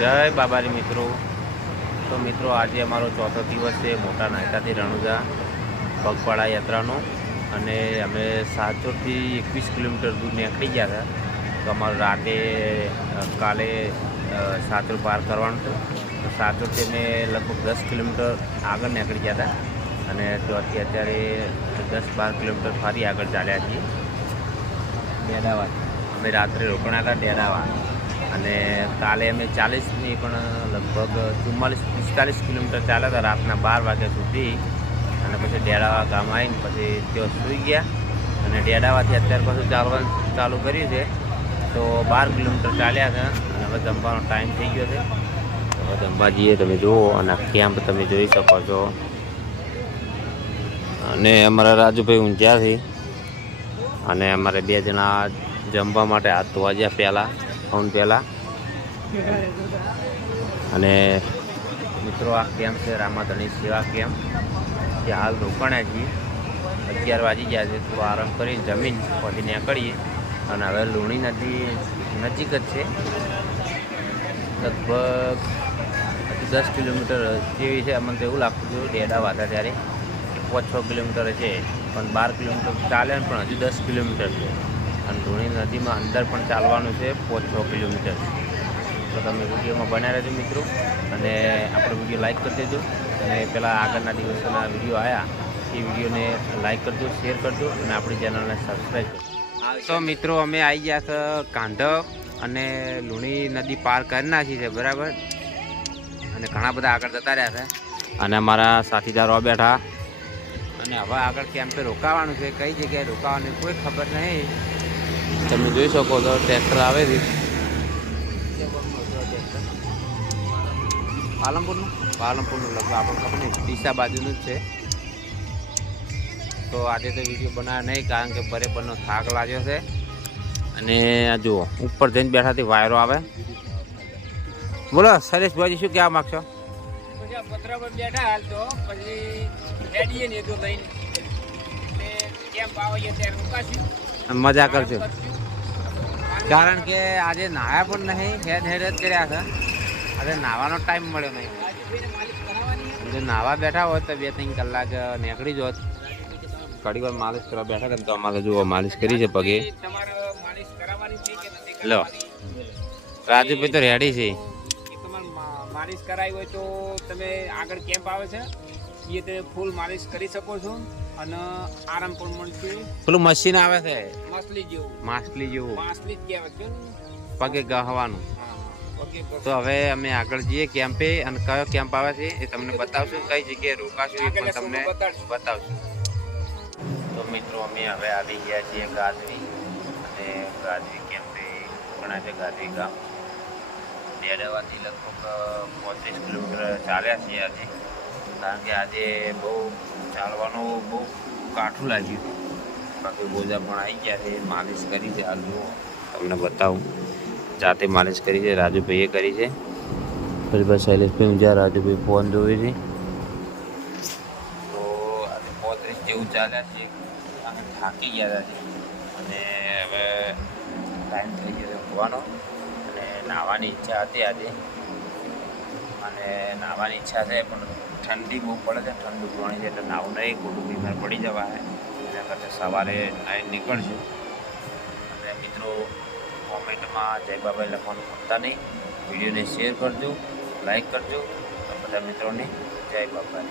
જય બાબારી મિત્રો। તો મિત્રો આજે અમારો ચોથો દિવસ છે મોટા નાયકાથી રણુજા પગપાળા યાત્રાનો, અને અમે સાચોરથી 21 કિલોમીટર દૂર નીકળી ગયા હતા। તો અમારું રાતે કાલે સાચોર પાર કરવાનું હતું। તો સાચોરથી અમે લગભગ 10 કિલોમીટર આગળ નીકળી ગયા હતા, અને ત્યાંથી અત્યારે 10-12 કિલોમીટર ફરી આગળ ચાલ્યા છીએ ડેડાવા। અમે રાત્રે રોકાણા હતા ડેડાવા, અને કાલે અમે 40ની પણ લગભગ 44-45 કિલોમીટર ચાલ્યા હતા રાતના 12 વાગ્યા સુધી, અને પછી ડેડાવા ગામ આવીને પછી ત્યાં સૂઈ ગયા, અને ડેડાવાથી અત્યારે પાછું ચાલવાનું ચાલુ કર્યું છે। તો 12 કિલોમીટર ચાલ્યા હતા, અને હવે જમવાનો ટાઈમ થઈ ગયો છે। હવે જમવા જઈએ, તમે જુઓ, અને આ કેમ્પ તમે જોઈ શકો છો। અને અમારા રાજુભાઈ ઊંઝાથી, અને અમારે 2 જણા જમવા માટે હાથ ધોવા ગયા પહેલાં પહેલાં। અને મિત્રો આ કેમ્પ છે રામાધણી સેવા કેમ્પ, ત્યાં હાલ રોકાણા છીએ। 11 વાગી ગયા છે, થોડો આરામ કરીને જમીન પછી નીકળીએ, અને હવે લુણી નદી નજીક જ છે, લગભગ 10 કિલોમીટર જેવી છે। અમને તો એવું લાગતું હતું ડેડાવા હતા ત્યારે 5-6 કિલોમીટર છે, પણ 12 કિલોમીટર ચાલે પણ હજુ 10 કિલોમીટર છે, અને લુણી નદીમાં અંદર પણ ચાલવાનું છે 5-6 કિલોમીટર। તો તમે વિડીયોમાં બનાવી રહેજો મિત્રો, અને આપણો વિડીયો લાઈક કરી દેજો, અને પહેલાં આગળના દિવસોના વિડીયો આવ્યા એ વિડીયોને લાઈક કરજો, શેર કરજો, અને આપણી ચેનલને સબસ્ક્રાઈબ કરજો। તો મિત્રો અમે આવી ગયા છે કાંઢક, અને લુણી નદી પાર કરી નાખી છે બરાબર, અને ઘણા બધા આગળ જતા રહ્યા છે, અને અમારા સાથીદારો બેઠા, અને હવે આગળ કેમ્પે રોકાવાનું છે। કઈ જગ્યાએ રોકાવાની કોઈ ખબર નહીં। તમે જોઈ શકો છો ટ્રેક્ટર આવે છે પાલનપુરનું લગભગ આપણને ખબર નહીં, ડીસા બાજુનું જ છે। તો આજે તો વિડીયો બનાવ્યો નહીં, કારણ કે બરેબરનો થાક લાગ્યો છે, અને આ જુઓ ઉપર જઈને બેઠાથી વાયરો આવે। બોલો શૈલેષભાઈ, શું કહેવા માગશો? પતરા પર બેઠા હાલ તો પછી રેડીએ ને તો લઈને કેમ્પ આવે ત્યારે રોકાશું, મજા કરજો, કારણ કે આજે નાહ્યા પણ નહીં, હેડ જ કર્યા છે। આજે નાહવાનો ટાઈમ મળ્યો નહીં, જો નાહવા બેઠા હોત તો 2-3 કલાક નીકળી જોત। ઘડી વાર માલિશ કરવા બેઠા હતા, તો અમારે જુઓ માલિશ કરી છે પગે। લો રાજુભાઈ તો રેડી છે, માલિશ કરાવી હોય તો તમે આગળ કેમ્પ આવે છે એ તમે ફૂલ માલિશ કરી શકો છો, અને આરામ પણ મળશે। પેલું મશીન આવે છે માછલી જેવું માછલી જ કહેવાય છે પગે ગહવાનું। તો હવે અમે આગળ જઈએ કેમ્પે, અને કયો કેમ્પ આવે છે એ તમને બતાવશું, કઈ જગ્યાએ રોકાશું એ પણ તમને બતાવશું। તો મિત્રો અમે હવે આવી ગયા છીએ ગાજવી, અને ગાજવી કેમ્પે ઘણા છે ગાજવી ગામ ડેડાવાથી લગભગ 35 કિલોમીટર ચાલ્યા છીએ આજે, કારણ કે આજે બહુ ચાલવાનું બહુ કાઠું લાગ્યું। બાકી બોજા પણ આવી ગયા છે, માલિશ કરી છે, હાલ જુઓ તમને બતાવું, જાતે માલિશ કરી છે, રાજુભાઈએ કરી છે, પછી બસ શૈલેષભાઈ ઊંઝા, રાજુભાઈ ફોન જોવે છે। તો આજે 35 જેવું ચાલ્યા છે, અમે થાકી ગયા છે, અને હવે ટાઈમ થઈ ગયો છે ઊંઘવાનો, અને નાહવાની ઈચ્છા હતી આજે, અને નાહવાની ઈચ્છા છે પણ ઠંડી બહુ પડે છે, ઠંડુ પાણી છે એટલે નાવું નહીં, ખોટું બીમાર પડી જવાય, એના કરતાં સવારે નાહીને નીકળશું। અને મિત્રો કોમેન્ટમાં જય બાબાઈ લખવાનું ભૂલતા નહીં, વિડીયોને શેર કરજો, લાઈક કરજો, બધા મિત્રોને જય બાબાઈ।